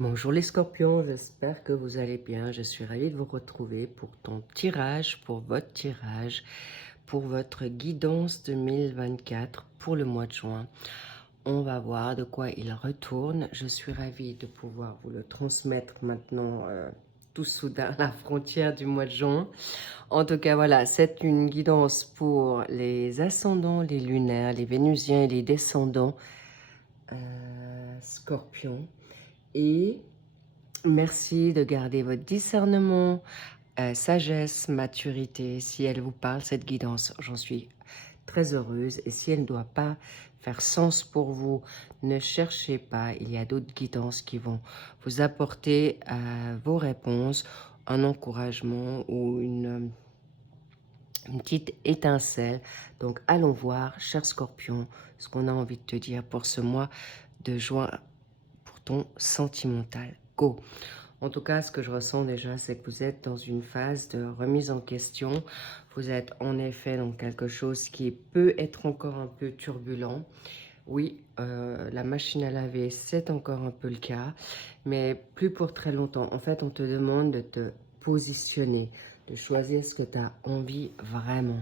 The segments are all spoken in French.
Bonjour les scorpions, j'espère que vous allez bien. Je suis ravie de vous retrouver pour ton tirage, pour votre tirage, pour votre guidance 2024 pour le mois de juin. On va voir de quoi il retourne. Je suis ravie de pouvoir vous le transmettre maintenant tout soudain à la frontière du mois de juin. En tout cas, voilà, c'est une guidance pour les ascendants, les lunaires, les vénusiens et les descendants scorpions. Et merci de garder votre discernement, sagesse, maturité. Si elle vous parle, cette guidance, j'en suis très heureuse. Et si elle ne doit pas faire sens pour vous, ne cherchez pas. Il y a d'autres guidances qui vont vous apporter vos réponses, un encouragement ou une petite étincelle. Donc, allons voir, cher Scorpion, ce qu'on a envie de te dire pour ce mois de juin, pour ton sentimental. Go! En tout cas, ce que je ressens déjà, c'est que vous êtes dans une phase de remise en question. Vous êtes en effet dans quelque chose qui peut être encore un peu turbulent. Oui, la machine à laver, c'est encore un peu le cas, mais plus pour très longtemps. En fait, on te demande de te positionner, de choisir ce que tu as envie vraiment.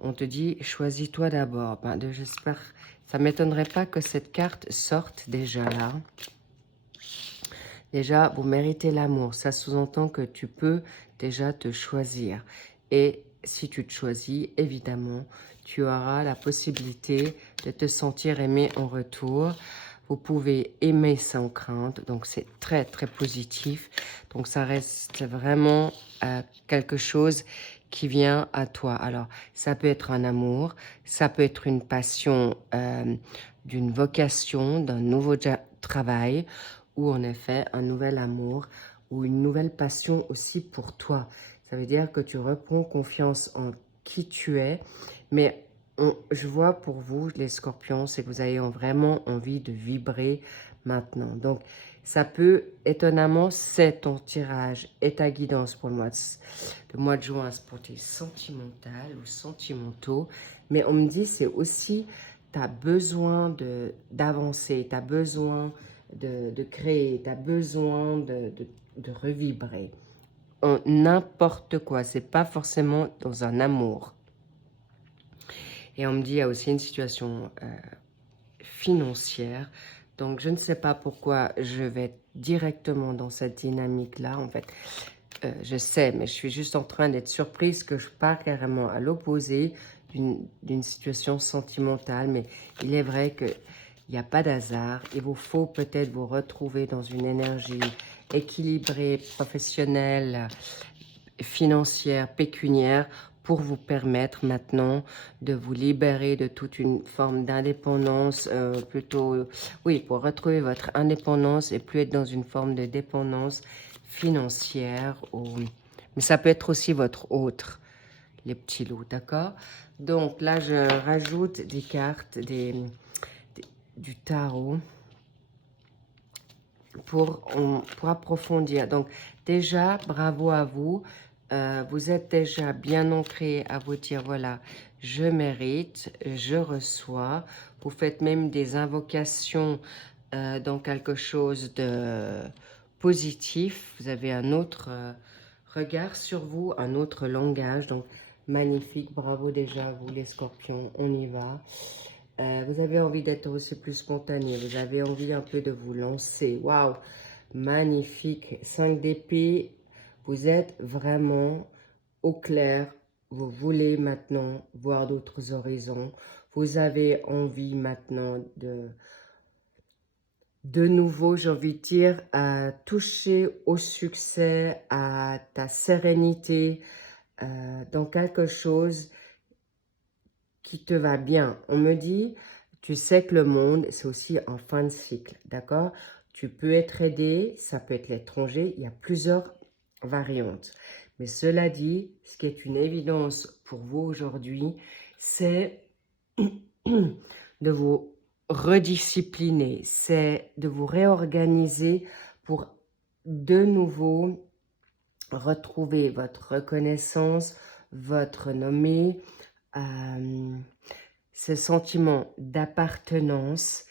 On te dit, choisis-toi d'abord. J'espère, ça ne m'étonnerait pas que cette carte sorte déjà là. Déjà, vous méritez l'amour. Ça sous-entend que tu peux déjà te choisir. Et si tu te choisis, évidemment, tu auras la possibilité de te sentir aimé en retour. Vous pouvez aimer sans crainte. Donc, c'est très, très positif. Donc, ça reste vraiment quelque chose qui vient à toi. Alors, ça peut être un amour. Ça peut être une passion d'une vocation, d'un nouveau travail, ou en effet un nouvel amour ou une nouvelle passion aussi pour toi. Ça veut dire que tu reprends confiance en qui tu es, mais je vois pour vous, les scorpions, c'est que vous avez vraiment envie de vibrer maintenant. Donc, ça peut, étonnamment, c'est ton tirage et ta guidance pour le mois de juin, c'est pour tes sentimentales ou sentimentaux, mais on me dit c'est aussi, tu as besoin d'avancer, tu as besoin de créer, tu as besoin de revibrer. En n'importe quoi, c'est pas forcément dans un amour. Et on me dit, il y a aussi une situation financière. Donc, je ne sais pas pourquoi je vais directement dans cette dynamique-là. En fait, je sais, mais je suis juste en train d'être surprise que je pars carrément à l'opposé d'une situation sentimentale. Mais il est vrai qu'il n'y a pas d'hasard. Il vous faut peut-être vous retrouver dans une énergie équilibrée, professionnelle, financière, pécuniaire, pour vous permettre maintenant de vous libérer de toute une forme d'indépendance, oui, pour retrouver votre indépendance et plus être dans une forme de dépendance financière. Mais ça peut être aussi votre autre, les petits loups, d'accord? Donc là, je rajoute des cartes, du tarot pour approfondir. Donc déjà, bravo à vous. Vous êtes déjà bien ancré à vous dire, voilà, je mérite, je reçois. Vous faites même des invocations dans quelque chose de positif. Vous avez un autre regard sur vous, un autre langage. Donc, magnifique, bravo déjà à vous les scorpions, on y va. Vous avez envie d'être aussi plus spontané, vous avez envie un peu de vous lancer. Waouh, magnifique, 5 d'épée, vous êtes vraiment au clair, vous voulez maintenant voir d'autres horizons, vous avez envie maintenant de nouveau, j'ai envie de dire, à toucher au succès, à ta sérénité, dans quelque chose qui te va bien. On me dit, tu sais que le monde, c'est aussi en fin de cycle, d'accord? Tu peux être aidé, ça peut être l'étranger, il y a plusieurs variantes. Mais cela dit, ce qui est une évidence pour vous aujourd'hui, c'est de vous rediscipliner, c'est de vous réorganiser pour de nouveau retrouver votre reconnaissance, votre nommé, ce sentiment d'appartenance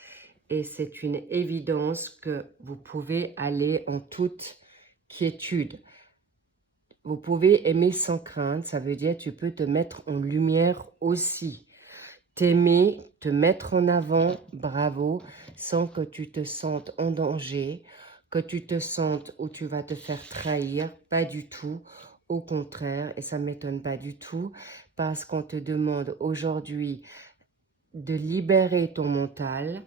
et c'est une évidence que vous pouvez aller en toute quiétude. Vous pouvez aimer sans crainte, ça veut dire tu peux te mettre en lumière aussi. T'aimer, te mettre en avant, bravo, sans que tu te sentes en danger, que tu te sentes où tu vas te faire trahir, pas du tout. Au contraire, et ça ne m'étonne pas du tout, parce qu'on te demande aujourd'hui de libérer ton mental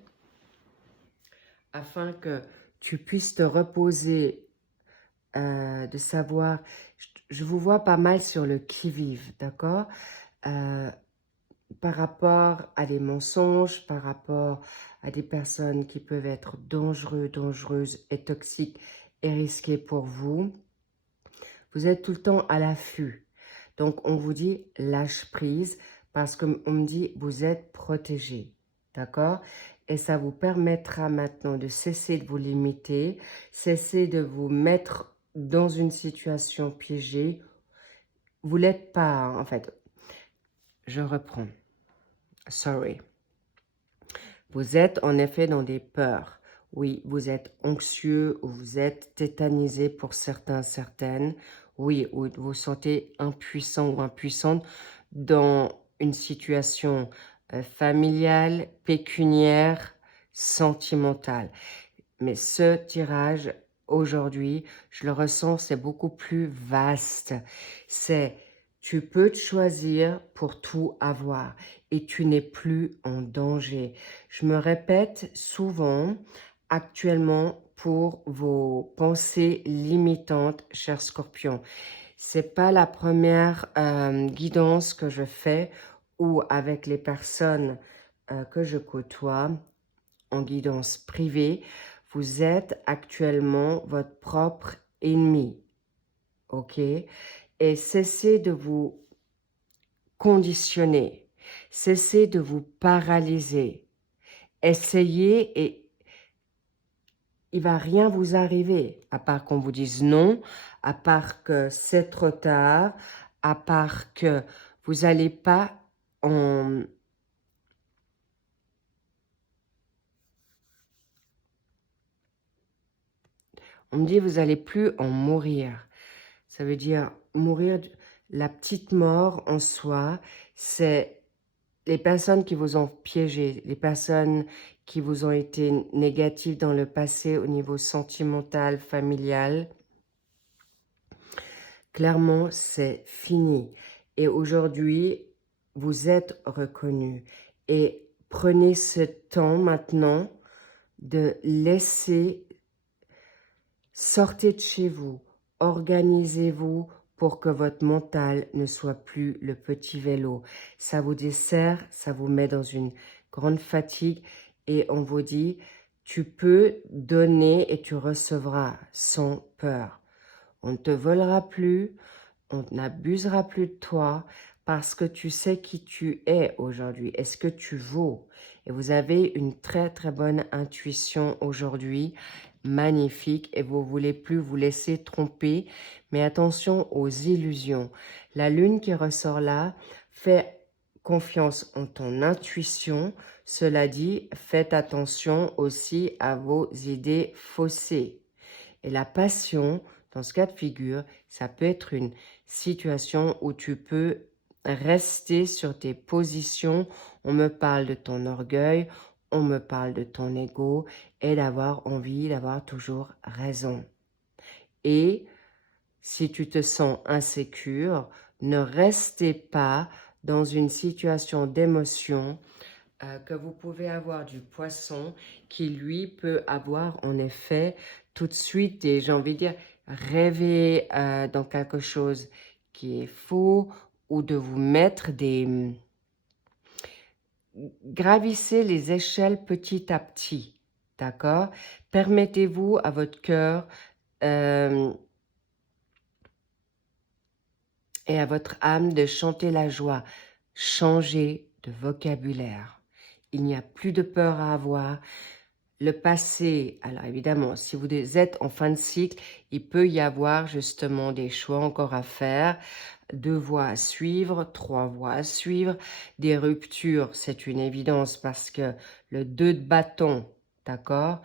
afin que tu puisses te reposer, de savoir, je vous vois pas mal sur le qui-vive, d'accord, par rapport à des mensonges, par rapport à des personnes qui peuvent être dangereuses et toxiques et risquées pour vous. Vous êtes tout le temps à l'affût. Donc, on vous dit lâche prise parce qu'on me dit vous êtes protégé. D'accord? Et ça vous permettra maintenant de cesser de vous limiter, cesser de vous mettre dans une situation piégée. Vous l'êtes pas, hein, en fait. Je reprends. Sorry. Vous êtes en effet dans des peurs. Oui, vous êtes anxieux ou vous êtes tétanisé pour certains, certaines. Oui, ou vous vous sentez impuissant ou impuissante dans une situation familiale, pécuniaire, sentimentale. Mais ce tirage, aujourd'hui, je le ressens, c'est beaucoup plus vaste. C'est, tu peux te choisir pour tout avoir et tu n'es plus en danger. Je me répète souvent, actuellement, pour vos pensées limitantes, chers scorpions. C'est pas la première guidance que je fais ou avec les personnes que je côtoie en guidance privée. Vous êtes actuellement votre propre ennemi, ok? Et cessez de vous conditionner, cessez de vous paralyser. Essayez et il ne va rien vous arriver, à part qu'on vous dise non, à part que c'est trop tard, à part que vous n'allez pas en... On me dit vous n'allez plus en mourir. Ça veut dire mourir, la petite mort en soi, c'est les personnes qui vous ont piégé, les personnes qui vous ont été négatives dans le passé au niveau sentimental, familial. Clairement, c'est fini. Et aujourd'hui, vous êtes reconnu. Et prenez ce temps maintenant de laisser sortir de chez vous. Organisez-vous pour que votre mental ne soit plus le petit vélo. Ça vous dessert, ça vous met dans une grande fatigue et on vous dit, tu peux donner et tu recevras sans peur. On ne te volera plus, on n'abusera plus de toi parce que tu sais qui tu es aujourd'hui. Est-ce que tu vaux? Et vous avez une très très bonne intuition aujourd'hui, magnifique, et vous ne voulez plus vous laisser tromper. Mais attention aux illusions. La lune qui ressort là fait confiance en ton intuition. Cela dit, faites attention aussi à vos idées faussées. Et la passion, dans ce cas de figure, ça peut être une situation où tu peux rester sur tes positions. On me parle de ton orgueil, on me parle de ton ego et d'avoir envie d'avoir toujours raison. Et si tu te sens insécure, ne restez pas dans une situation d'émotion que vous pouvez avoir du poisson qui, lui, peut avoir en effet tout de suite, et j'ai envie de dire, rêver dans quelque chose qui est faux ou de vous mettre des... Gravissez les échelles petit à petit, d'accord? Permettez-vous à votre cœur et à votre âme de chanter la joie. Changez de vocabulaire. Il n'y a plus de peur à avoir. Le passé, alors évidemment, si vous êtes en fin de cycle, il peut y avoir justement des choix encore à faire, 2 voies à suivre, 3 voies à suivre, des ruptures, c'est une évidence parce que le 2 de bâton, d'accord?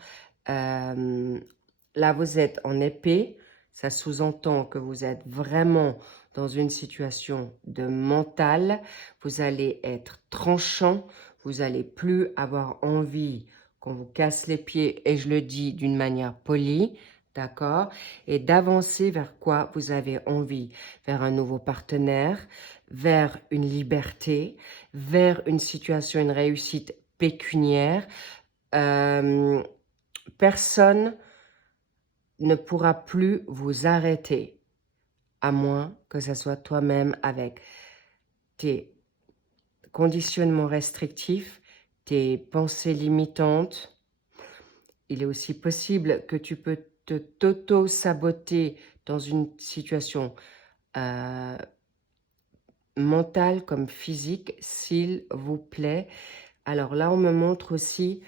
Là, vous êtes en épée. Ça sous-entend que vous êtes vraiment dans une situation de mental. Vous allez être tranchant. Vous allez plus avoir envie qu'on vous casse les pieds, et je le dis d'une manière polie, d'accord? Et d'avancer vers quoi vous avez envie. Vers un nouveau partenaire, vers une liberté, vers une situation, une réussite pécuniaire. Personne ne pourra plus vous arrêter, à moins que ce soit toi-même avec tes conditionnements restrictifs, tes pensées limitantes. Il est aussi possible que tu peux t'auto-saboter dans une situation mentale comme physique, s'il vous plaît. Alors là, on me montre aussi,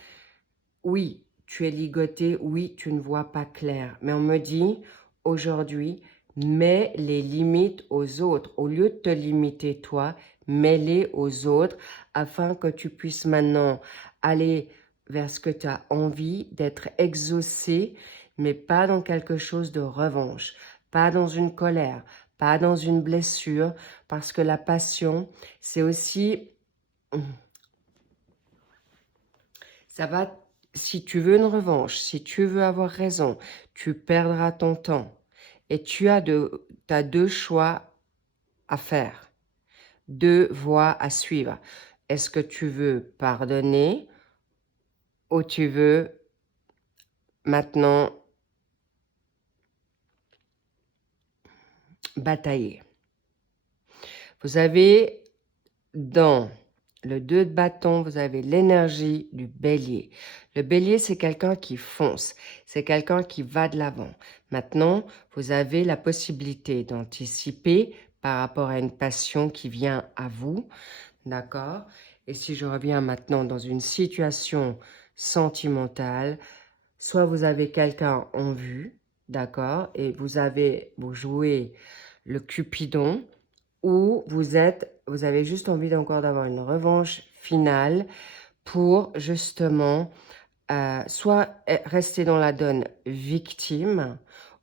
oui, tu es ligoté, oui, tu ne vois pas clair. Mais on me dit, aujourd'hui, mets les limites aux autres. Au lieu de te limiter toi, mets-les aux autres afin que tu puisses maintenant aller vers ce que tu as envie, d'être exaucé, mais pas dans quelque chose de revanche, pas dans une colère, pas dans une blessure, parce que la passion, c'est aussi... Ça va, si tu veux une revanche, si tu veux avoir raison, tu perdras ton temps. Et tu as deux choix à faire, deux voies à suivre. Est-ce que tu veux pardonner ou tu veux maintenant batailler? Vous avez dans le 2 de bâton, vous avez l'énergie du bélier. Le bélier, c'est quelqu'un qui fonce. C'est quelqu'un qui va de l'avant. Maintenant, vous avez la possibilité d'anticiper par rapport à une passion qui vient à vous. D'accord? Et si je reviens maintenant dans une situation sentimentale, soit vous avez quelqu'un en vue, d'accord? Et vous jouez le Cupidon, ou vous avez juste envie encore d'avoir une revanche finale pour justement soit rester dans la donne victime,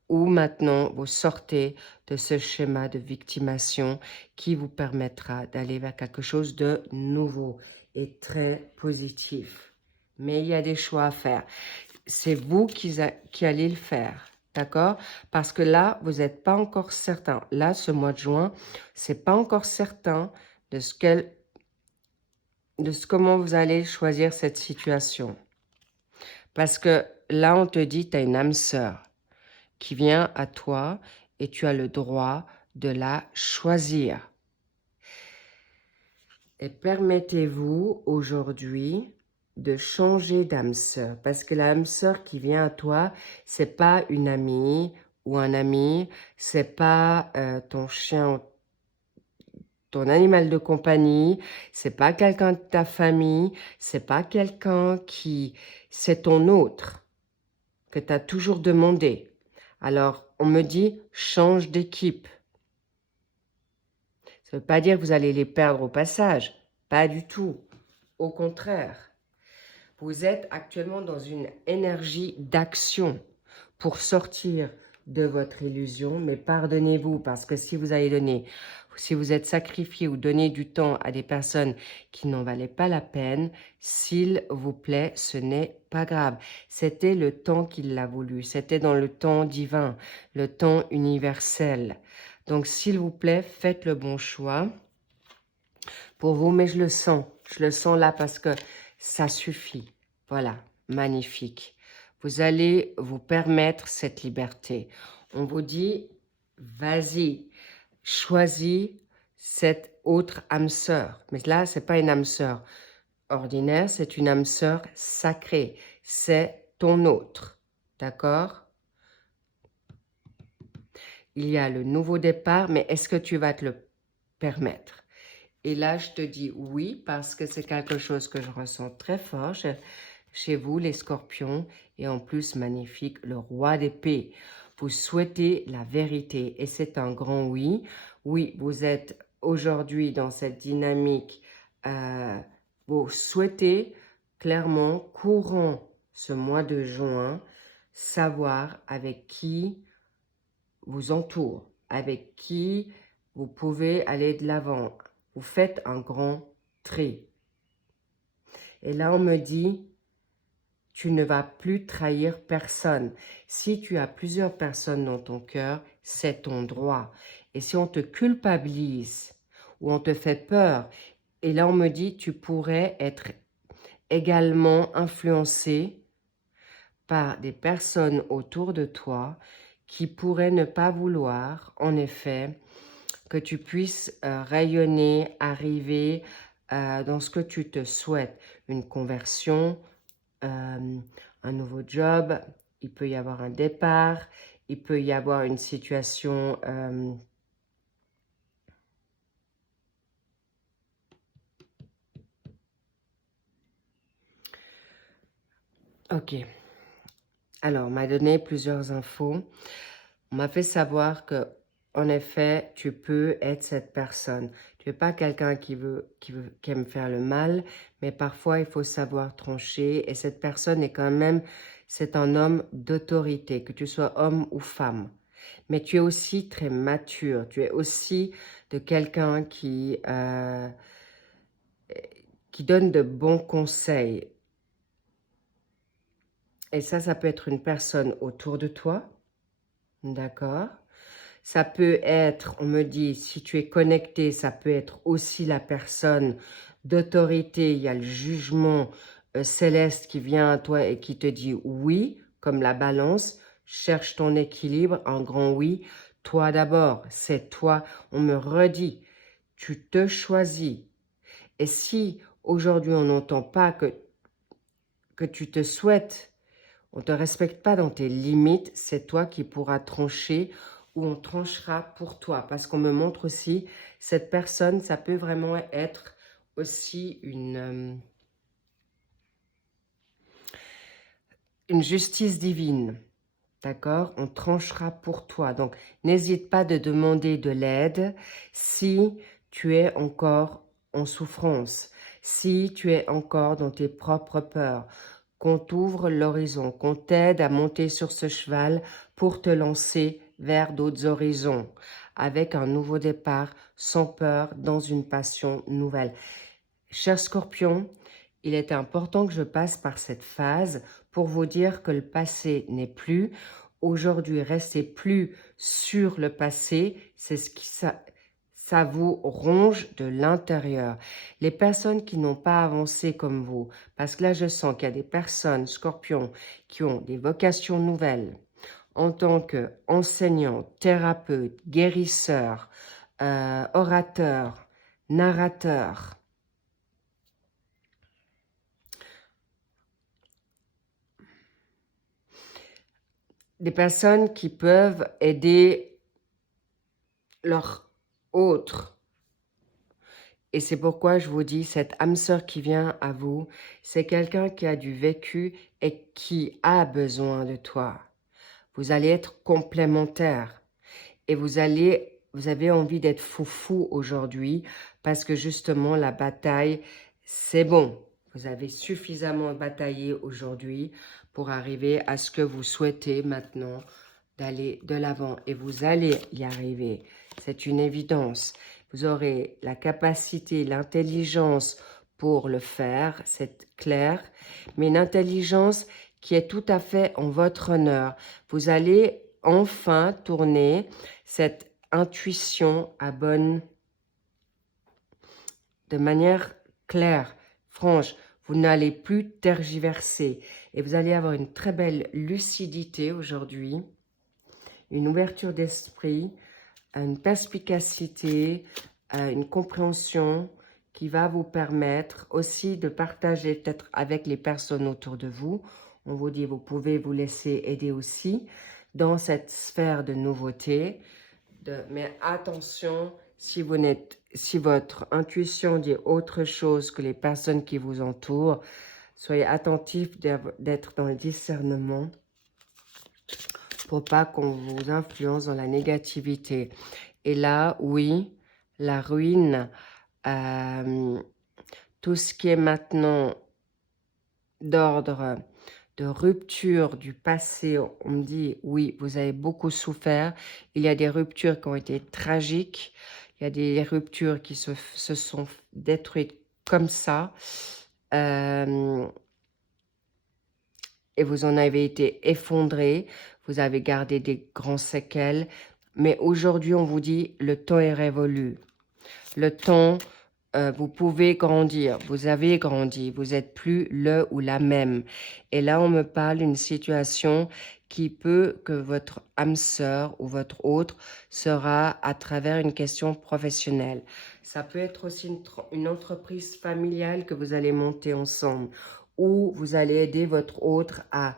ou maintenant vous sortez de ce schéma de victimation qui vous permettra d'aller vers quelque chose de nouveau et très positif. Mais il y a des choix à faire. C'est vous qui allez le faire. D'accord? Parce que là, vous n'êtes pas encore certain. Là, ce mois de juin, c'est pas encore certain de comment vous allez choisir cette situation. Parce que là, on te dit, tu as une âme sœur qui vient à toi et tu as le droit de la choisir. Et permettez-vous aujourd'hui de changer d'âme sœur. Parce que l'âme sœur qui vient à toi, c'est pas une amie ou un ami, c'est pas ton chien, ton animal de compagnie, c'est pas quelqu'un de ta famille, c'est pas quelqu'un qui... C'est ton autre que tu as toujours demandé. Alors, on me dit, change d'équipe. Ça ne veut pas dire que vous allez les perdre au passage. Pas du tout. Au contraire. Vous êtes actuellement dans une énergie d'action pour sortir de votre illusion, mais pardonnez-vous parce que si vous êtes sacrifié ou donné du temps à des personnes qui n'en valaient pas la peine, s'il vous plaît, ce n'est pas grave. C'était le temps qu'il l'a voulu, c'était dans le temps divin, le temps universel. Donc, s'il vous plaît, faites le bon choix pour vous, mais je le sens là parce que ça suffit. Voilà, magnifique. Vous allez vous permettre cette liberté. On vous dit, vas-y, choisis cette autre âme sœur. Mais là, ce n'est pas une âme sœur ordinaire, c'est une âme sœur sacrée. C'est ton autre. D'accord? Il y a le nouveau départ, mais est-ce que tu vas te le permettre? Et là, je te dis oui, parce que c'est quelque chose que je ressens très fort chez vous, les scorpions. Et en plus, magnifique, le roi d'épée. Vous souhaitez la vérité et c'est un grand oui. Oui, vous êtes aujourd'hui dans cette dynamique. Vous souhaitez clairement, courant ce mois de juin, savoir avec qui vous entoure, avec qui vous pouvez aller de l'avant. Vous faites un grand tri. Et là, on me dit, tu ne vas plus trahir personne. Si tu as plusieurs personnes dans ton cœur, c'est ton droit. Et si on te culpabilise ou on te fait peur, et là, on me dit, tu pourrais être également influencé par des personnes autour de toi qui pourraient ne pas vouloir, en effet, que tu puisses rayonner, arriver dans ce que tu te souhaites. Une conversion, un nouveau job, il peut y avoir un départ, il peut y avoir une situation ok. Alors, on m'a donné plusieurs infos. On m'a fait savoir que, en effet, tu peux être cette personne. Tu n'es pas quelqu'un qui aime faire le mal, mais parfois, il faut savoir trancher. Et cette personne est quand même, c'est un homme d'autorité, que tu sois homme ou femme. Mais tu es aussi très mature. Tu es aussi de quelqu'un qui donne de bons conseils. Et ça peut être une personne autour de toi. D'accord? Ça peut être, on me dit, si tu es connecté, ça peut être aussi la personne d'autorité. Il y a le jugement céleste qui vient à toi et qui te dit oui, comme la balance. Cherche ton équilibre, un grand oui. Toi d'abord, c'est toi. On me redit, tu te choisis. Et si aujourd'hui on n'entend pas que tu te souhaites, on ne te respecte pas dans tes limites, c'est toi qui pourras trancher ou on tranchera pour toi. Parce qu'on me montre aussi, cette personne, ça peut vraiment être aussi une justice divine. D'accord? On tranchera pour toi. Donc, n'hésite pas de demander de l'aide si tu es encore en souffrance, si tu es encore dans tes propres peurs, qu'on t'ouvre l'horizon, qu'on t'aide à monter sur ce cheval pour te lancer vers d'autres horizons, avec un nouveau départ, sans peur, dans une passion nouvelle. Cher Scorpion, il est important que je passe par cette phase pour vous dire que le passé n'est plus. Aujourd'hui, restez plus sur le passé, c'est ce qui ça vous ronge de l'intérieur. Les personnes qui n'ont pas avancé comme vous, parce que là je sens qu'il y a des personnes, Scorpion, qui ont des vocations nouvelles en tant qu'enseignant, thérapeute, guérisseur, orateur, narrateur. Des personnes qui peuvent aider leurs autres. Et c'est pourquoi je vous dis, cette âme sœur qui vient à vous, c'est quelqu'un qui a du vécu et qui a besoin de toi. Vous allez être complémentaires et vous avez envie d'être foufou aujourd'hui parce que justement la bataille, c'est bon. Vous avez suffisamment bataillé aujourd'hui pour arriver à ce que vous souhaitez maintenant d'aller de l'avant et vous allez y arriver. C'est une évidence. Vous aurez la capacité, l'intelligence pour le faire, c'est clair, mais une intelligence qui est tout à fait en votre honneur. Vous allez enfin tourner cette intuition de manière claire, franche. Vous n'allez plus tergiverser et vous allez avoir une très belle lucidité aujourd'hui, une ouverture d'esprit, une perspicacité, une compréhension qui va vous permettre aussi de partager peut-être avec les personnes autour de vous. On vous dit, vous pouvez vous laisser aider aussi dans cette sphère de nouveauté. Mais attention, si votre intuition dit autre chose que les personnes qui vous entourent, soyez attentifs d'être dans le discernement pour pas qu'on vous influence dans la négativité. Et là, oui, la ruine, tout ce qui est maintenant d'ordre de rupture du passé. On me dit, oui, vous avez beaucoup souffert. Il y a des ruptures qui ont été tragiques. Il y a des ruptures qui se sont détruites comme ça. Et vous en avez été effondré. Vous avez gardé des grands séquelles. Mais aujourd'hui, on vous dit, le temps est révolu. Le temps, vous pouvez grandir. Vous avez grandi. Vous n'êtes plus le ou la même. Et là, on me parle d'une situation qui peut que votre âme sœur ou votre autre sera à travers une question professionnelle. Ça peut être aussi une entreprise familiale que vous allez monter ensemble, ou vous allez aider votre autre à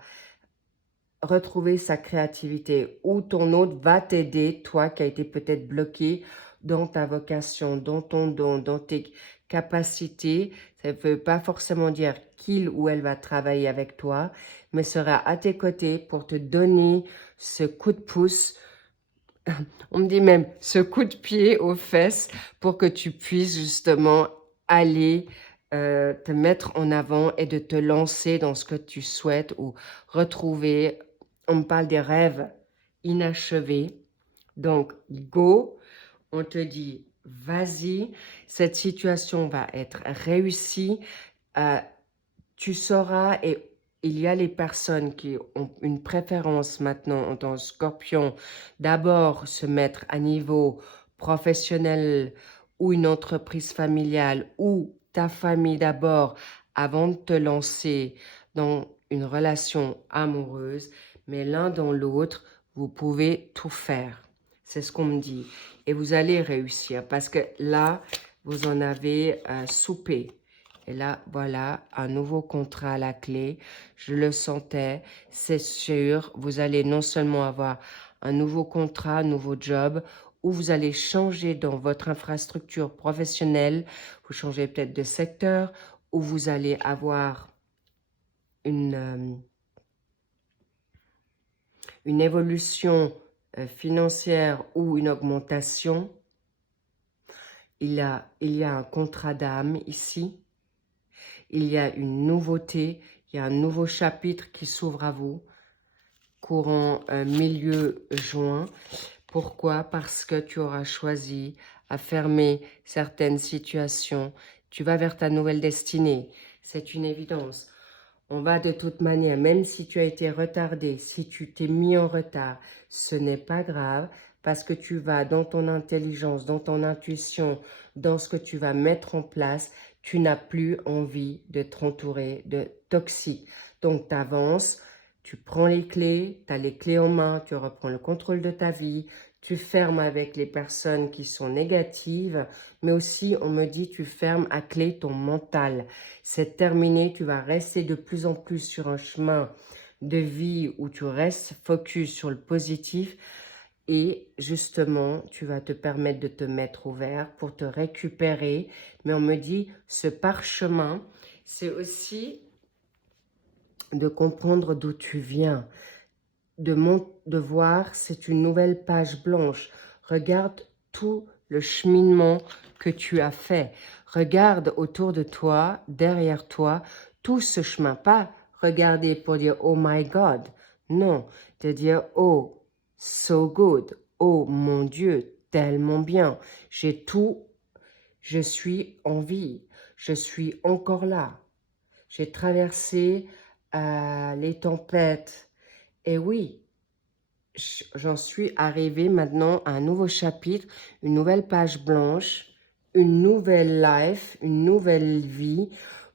retrouver sa créativité, ou ton autre va t'aider, toi qui as été peut-être bloqué dans ta vocation, dans ton don, dans tes capacités. Ça ne veut pas forcément dire qu'il ou elle va travailler avec toi, mais sera à tes côtés pour te donner ce coup de pouce. On me dit même ce coup de pied aux fesses pour que tu puisses justement aller te mettre en avant et de te lancer dans ce que tu souhaites ou retrouver. On me parle des rêves inachevés. Donc, go, on te dit, vas-y, cette situation va être réussie. Tu sauras, et il y a les personnes qui ont une préférence maintenant en tant que scorpion, d'abord se mettre à niveau professionnel ou une entreprise familiale ou ta famille d'abord avant de te lancer dans une relation amoureuse. Mais l'un dans l'autre, vous pouvez tout faire. C'est ce qu'on me dit. Et vous allez réussir parce que là, vous en avez soupé. Et là, voilà, un nouveau contrat à la clé. Je le sentais, c'est sûr. Vous allez non seulement avoir un nouveau contrat, un nouveau job, où vous allez changer dans votre infrastructure professionnelle. Vous changez peut-être de secteur, où vous allez avoir une évolution financière ou une augmentation. Il y a un contrat d'âme ici. Il y a une nouveauté, il y a un nouveau chapitre qui s'ouvre à vous, courant milieu juin. Pourquoi? Parce que tu auras choisi à fermer certaines situations. Tu vas vers ta nouvelle destinée. C'est une évidence. On va de toute manière, même si tu as été retardé, si tu t'es mis en retard, ce n'est pas grave parce que tu vas dans ton intelligence, dans ton intuition, dans ce que tu vas mettre en place, tu n'as plus envie de t'entourer de toxiques. Donc, tu avances, tu prends les clés, tu as les clés en main, tu reprends le contrôle de ta vie, tu fermes avec les personnes qui sont négatives, mais aussi, on me dit, tu fermes à clé ton mental. C'est terminé, tu vas rester de plus en plus sur un chemin de vie où tu restes focus sur le positif et justement, tu vas te permettre de te mettre au vert pour te récupérer. Mais on me dit, ce parchemin, c'est aussi de comprendre d'où tu viens, de voir, c'est une nouvelle page blanche. Regarde tout le cheminement que tu as fait. Regarde autour de toi, derrière toi, tout ce chemin. Pas regarder pour dire « Oh my God ». Non, de dire « Oh, so good ». Oh mon Dieu, tellement bien. J'ai tout, je suis en vie. Je suis encore là. J'ai traversé les tempêtes. Et oui, j'en suis arrivée maintenant à un nouveau chapitre, une nouvelle page blanche, une nouvelle life, une nouvelle vie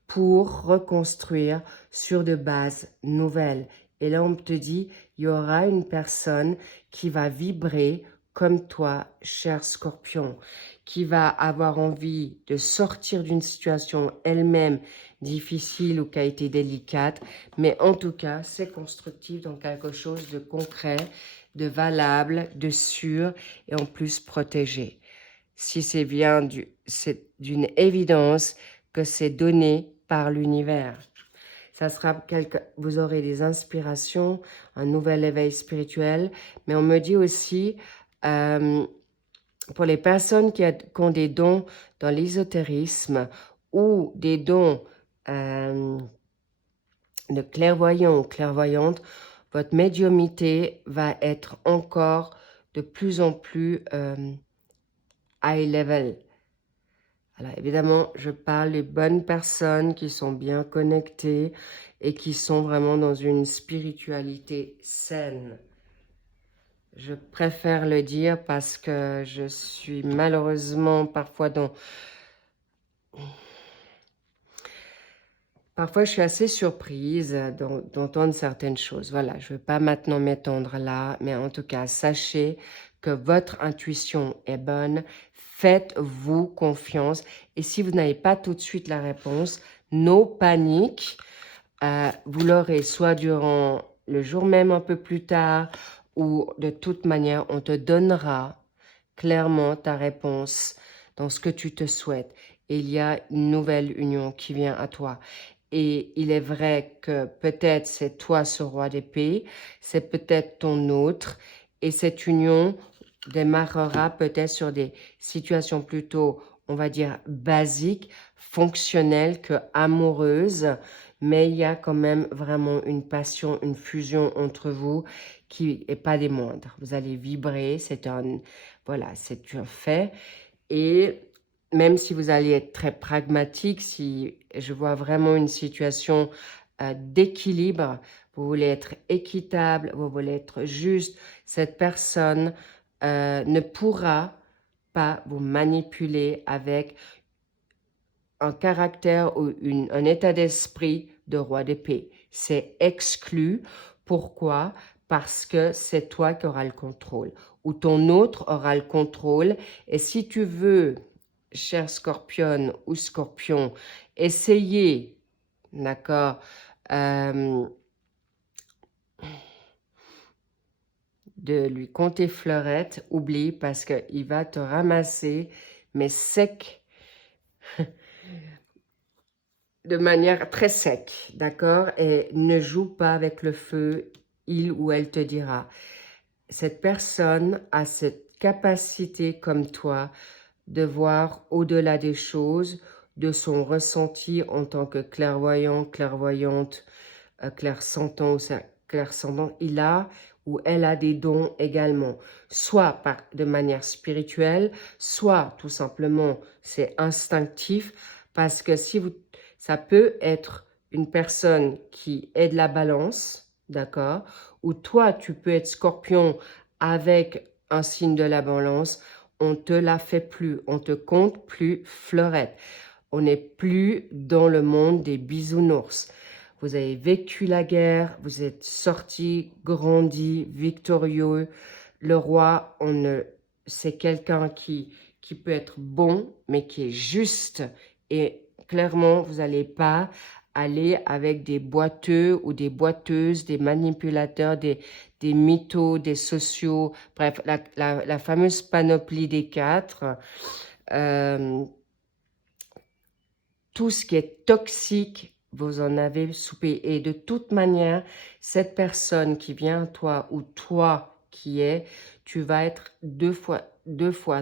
pour reconstruire sur de bases nouvelles. Et là, on te dit, il y aura une personne qui va vibrer comme toi, cher Scorpion, qui va avoir envie de sortir d'une situation elle-même difficile ou qui a été délicate, mais en tout cas, c'est constructif dans quelque chose de concret, de valable, de sûr et en plus protégé. Si c'est bien, c'est d'une évidence que c'est donné par l'univers. Ça sera vous aurez des inspirations, un nouvel éveil spirituel, mais on me dit aussi, pour les personnes qui ont des dons dans l'ésotérisme ou des dons de clairvoyant ou clairvoyante, votre médiumnité va être encore de plus en plus high level. Alors évidemment, je parle des bonnes personnes qui sont bien connectées et qui sont vraiment dans une spiritualité saine. Je préfère le dire parce que je suis malheureusement parfois dans... Parfois, je suis assez surprise d'entendre certaines choses. Voilà, je ne veux pas maintenant m'étendre là, mais en tout cas, sachez que votre intuition est bonne. Faites-vous confiance. Et si vous n'avez pas tout de suite la réponse, no panique. Vous l'aurez soit durant le jour même, un peu plus tard, ou de toute manière, on te donnera clairement ta réponse dans ce que tu te souhaites. Et il y a une nouvelle union qui vient à toi. Et il est vrai que peut-être c'est toi ce roi d'épée, c'est peut-être ton autre. Et cette union démarrera peut-être sur des situations plutôt, on va dire, basiques, fonctionnelles que amoureuses. Mais il y a quand même vraiment une passion, une fusion entre vous qui n'est pas des moindres. Vous allez vibrer, c'est un, voilà, c'est un fait. Et même si vous allez être très pragmatique, si je vois vraiment une situation d'équilibre, vous voulez être équitable, vous voulez être juste, cette personne ne pourra pas vous manipuler avec un caractère ou un état d'esprit de roi d'épée. C'est exclu. Pourquoi? Parce que c'est toi qui auras le contrôle ou ton autre aura le contrôle. Et si tu veux, cher scorpion ou scorpion, essayer, d'accord, de lui compter fleurette, oublie parce qu'il va te ramasser, mais sec, de manière très sec, d'accord? Et ne joue pas avec le feu, il ou elle te dira. Cette personne a cette capacité comme toi de voir au-delà des choses, de son ressenti en tant que clairvoyant, clairvoyante, clairsentant ou clairsentant. Il a ou elle a des dons également, soit de manière spirituelle, soit tout simplement c'est instinctif, parce que si vous, ça peut être une personne qui est de la balance, d'accord, ou toi tu peux être scorpion avec un signe de la balance, on te la fait plus, on te compte plus fleurette. On n'est plus dans le monde des bisounours. Vous avez vécu la guerre, vous êtes sorti, grandi, victorieux. Le roi, c'est quelqu'un qui peut être bon, mais qui est juste. Et clairement, vous n'allez pas aller avec des boiteux ou des boiteuses, des manipulateurs, des mythos, des sociaux, bref, la fameuse panoplie des quatre. Tout ce qui est toxique, vous en avez soupé. Et de toute manière, cette personne qui vient à toi ou toi qui es, tu vas être deux fois,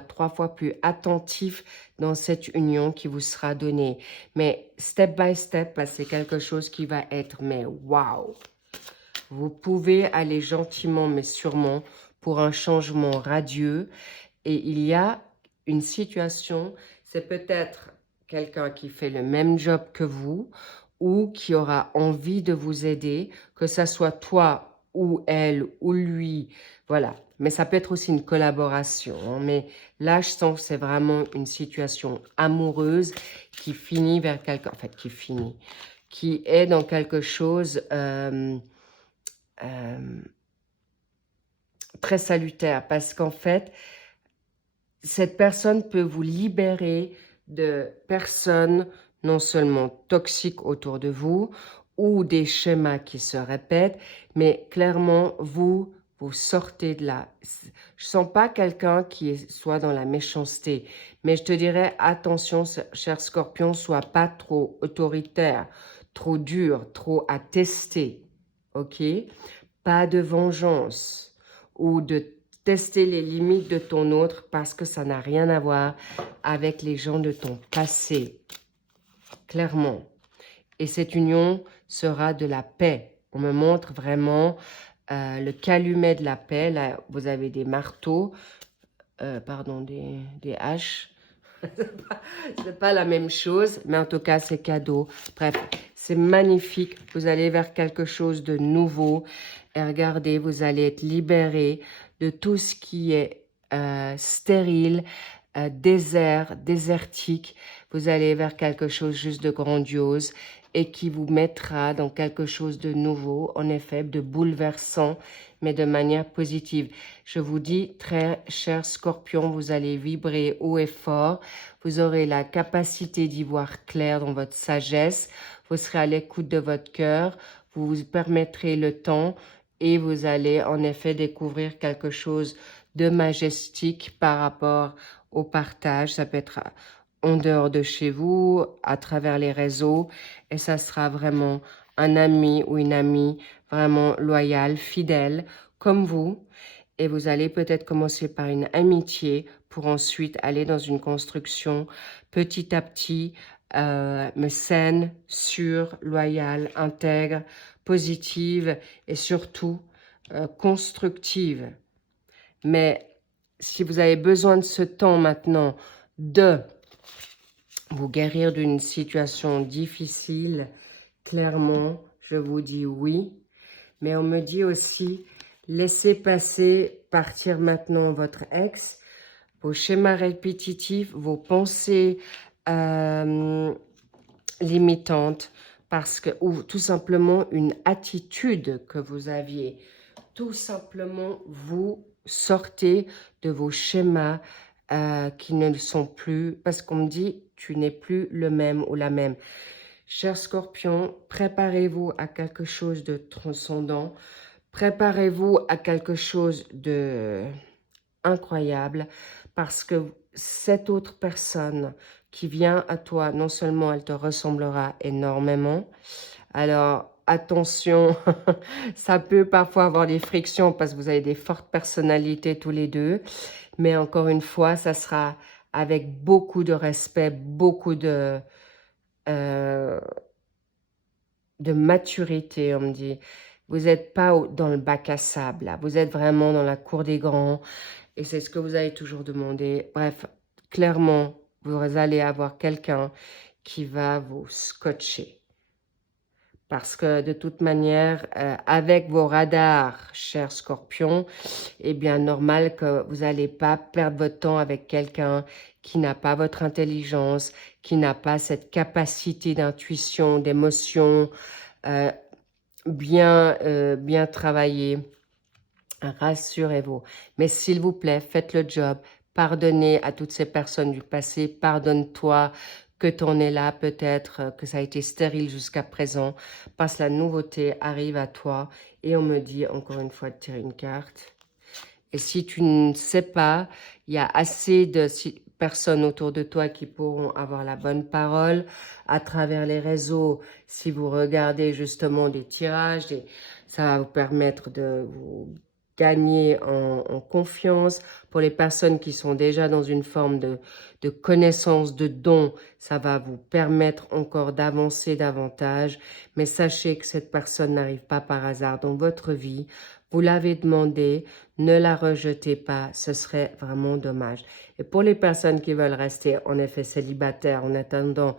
trois fois plus attentif dans cette union qui vous sera donnée. Mais step by step, c'est quelque chose qui va être, mais waouh! Vous pouvez aller gentiment, mais sûrement, pour un changement radieux. Et il y a une situation, c'est peut-être quelqu'un qui fait le même job que vous ou qui aura envie de vous aider, que ça soit toi ou elle ou lui, voilà. Mais ça peut être aussi une collaboration. Hein. Mais là, je sens que c'est vraiment une situation amoureuse qui finit vers quelqu'un, en fait, qui est dans quelque chose très salutaire. Parce qu'en fait, cette personne peut vous libérer de personnes non seulement toxiques autour de vous ou des schémas qui se répètent, mais clairement, vous sortez de là. Je ne sens pas quelqu'un qui soit dans la méchanceté, mais je te dirais, attention, cher Scorpion, sois pas trop autoritaire, trop dur, trop à tester, ok? Pas de vengeance ou de tester les limites de ton autre parce que ça n'a rien à voir avec les gens de ton passé. Clairement. Et cette union sera de la paix. On me montre vraiment le calumet de la paix. Là, vous avez des marteaux, pardon, des haches. C'est pas la même chose, mais en tout cas, c'est cadeau. Bref, c'est magnifique. Vous allez vers quelque chose de nouveau. Et regardez, vous allez être libéré de tout ce qui est stérile, désert, désertique. Vous allez vers quelque chose juste de grandiose et qui vous mettra dans quelque chose de nouveau, en effet, de bouleversant, mais de manière positive. Je vous dis, très cher Scorpion, vous allez vibrer haut et fort. Vous aurez la capacité d'y voir clair dans votre sagesse. Vous serez à l'écoute de votre cœur. Vous vous permettrez le temps et vous allez en effet découvrir quelque chose de majestique par rapport au partage. Ça peut être en dehors de chez vous, à travers les réseaux. Et ça sera vraiment un ami ou une amie vraiment loyale, fidèle, comme vous. Et vous allez peut-être commencer par une amitié pour ensuite aller dans une construction petit à petit, mais saine, sûre, loyale, intègre, positive et surtout constructive. Mais si vous avez besoin de ce temps maintenant de vous guérir d'une situation difficile, clairement, je vous dis oui. Mais on me dit aussi, laissez partir maintenant votre ex, vos schémas répétitifs, vos pensées limitantes, parce que, ou tout simplement une attitude que vous aviez. Tout simplement, vous sortez de vos schémas qui ne le sont plus, parce qu'on me dit, tu n'es plus le même ou la même. Cher Scorpion, préparez-vous à quelque chose de transcendant. Préparez-vous à quelque chose de incroyable parce que cette autre personne qui vient à toi, non seulement elle te ressemblera énormément, alors attention, ça peut parfois avoir des frictions parce que vous avez des fortes personnalités tous les deux, mais encore une fois, ça sera avec beaucoup de respect, beaucoup de maturité, on me dit. Vous n'êtes pas dans le bac à sable, là. Vous êtes vraiment dans la cour des grands. Et c'est ce que vous avez toujours demandé. Bref, clairement, vous allez avoir quelqu'un qui va vous scotcher. Parce que de toute manière, avec vos radars, cher Scorpion, eh bien, normal que vous n'allez pas perdre votre temps avec quelqu'un qui n'a pas votre intelligence, qui n'a pas cette capacité d'intuition, d'émotion, bien travaillée. Rassurez-vous. Mais s'il vous plaît, faites le job. Pardonnez à toutes ces personnes du passé. Pardonne-toi que ton es là, peut-être que ça a été stérile jusqu'à présent. Parce que la nouveauté arrive à toi. Et on me dit encore une fois de tirer une carte. Et si tu ne sais pas, il y a assez de personnes autour de toi qui pourront avoir la bonne parole à travers les réseaux. Si vous regardez justement des tirages, ça va vous permettre de vous gagner en confiance. Pour les personnes qui sont déjà dans une forme de connaissance, de don, ça va vous permettre encore d'avancer davantage. Mais sachez que cette personne n'arrive pas par hasard dans votre vie. Vous l'avez demandé, ne la rejetez pas, ce serait vraiment dommage. Et pour les personnes qui veulent rester en effet célibataires en attendant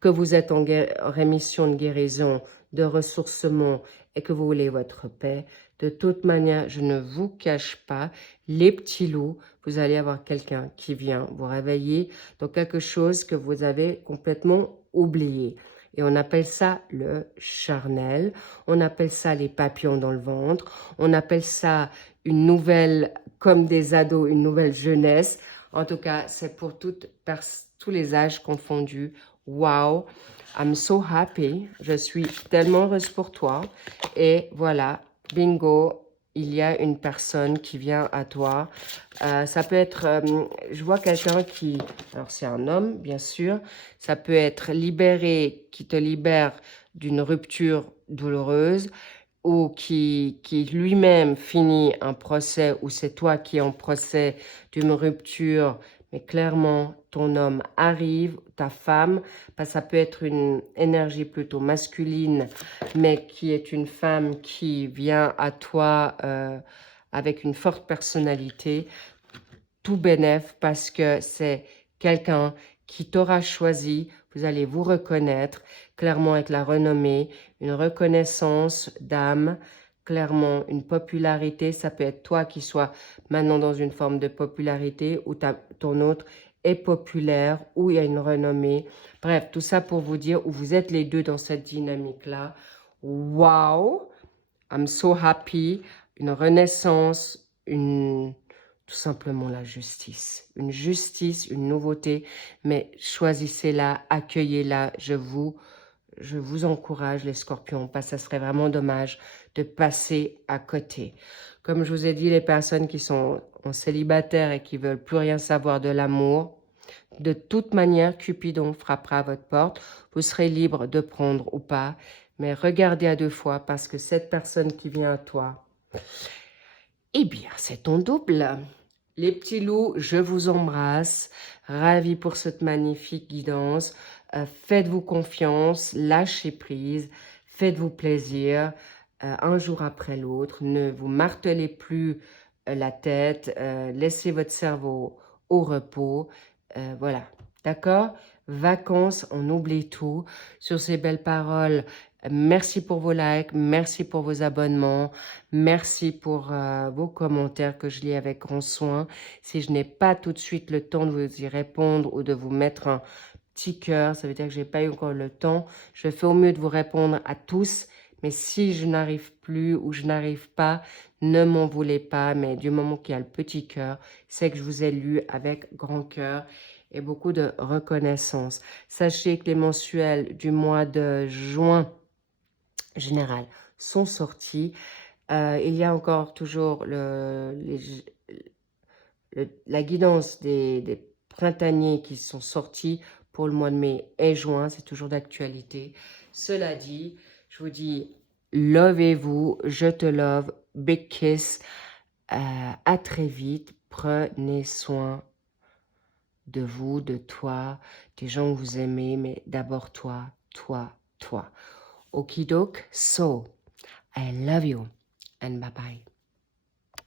que vous êtes en rémission de guérison, de ressourcement et que vous voulez votre paix, de toute manière, je ne vous cache pas, les petits loups, vous allez avoir quelqu'un qui vient vous réveiller dans quelque chose que vous avez complètement oublié. Et on appelle ça le charnel, on appelle ça les papillons dans le ventre, on appelle ça une nouvelle, comme des ados, une nouvelle jeunesse. En tout cas, c'est pour tous les âges confondus. Wow, I'm so happy. Je suis tellement heureuse pour toi. Et voilà, bingo, il y a une personne qui vient à toi. Ça peut être, je vois quelqu'un qui, alors c'est un homme, bien sûr. Ça peut être libéré, qui te libère d'une rupture douloureuse ou qui lui-même finit un procès, ou c'est toi qui es en procès d'une rupture, mais clairement, ton homme arrive, ta femme, parce que ça peut être une énergie plutôt masculine, mais qui est une femme qui vient à toi avec une forte personnalité, tout bénef, parce que c'est quelqu'un qui t'aura choisi, vous allez vous reconnaître, clairement avec la renommée, une reconnaissance d'âme, clairement une popularité, ça peut être toi qui sois maintenant dans une forme de popularité ou ton autre est populaire ou il y a une renommée. Bref, tout ça pour vous dire où vous êtes les deux dans cette dynamique-là. Wow, I'm so happy, une renaissance, tout simplement la justice. Une justice, une nouveauté, mais choisissez-la, accueillez-la, je vous encourage les scorpions, parce que ça serait vraiment dommage de passer à côté. Comme je vous ai dit, les personnes qui sont en célibataire et qui veulent plus rien savoir de l'amour, de toute manière, Cupidon frappera à votre porte. Vous serez libre de prendre ou pas, mais regardez à deux fois parce que cette personne qui vient à toi, eh bien, c'est ton double. Les petits loups, je vous embrasse. Ravi pour cette magnifique guidance. Faites-vous confiance, lâchez prise, faites-vous plaisir un jour après l'autre. Ne vous martelez plus la tête. Laissez votre cerveau au repos. Voilà, d'accord? Vacances, on oublie tout. Sur ces belles paroles, merci pour vos likes, merci pour vos abonnements, merci pour vos commentaires que je lis avec grand soin. Si je n'ai pas tout de suite le temps de vous y répondre ou de vous mettre un petit cœur, ça veut dire que je n'ai pas eu encore le temps. Je fais au mieux de vous répondre à tous, mais si je n'arrive plus ou je n'arrive pas, ne m'en voulez pas, mais du moment qu'il y a le petit cœur, c'est que je vous ai lu avec grand cœur et beaucoup de reconnaissance. Sachez que les mensuels du mois de juin général sont sortis. Il y a encore toujours la guidance des printaniers qui sont sortis pour le mois de mai et juin. C'est toujours d'actualité. Cela dit, je vous dis, lovez-vous, je te love, big kiss. À très vite. Prenez soin de vous, de toi, des gens que vous aimez, mais d'abord toi, toi, toi. Okidoke, so I love you and bye bye.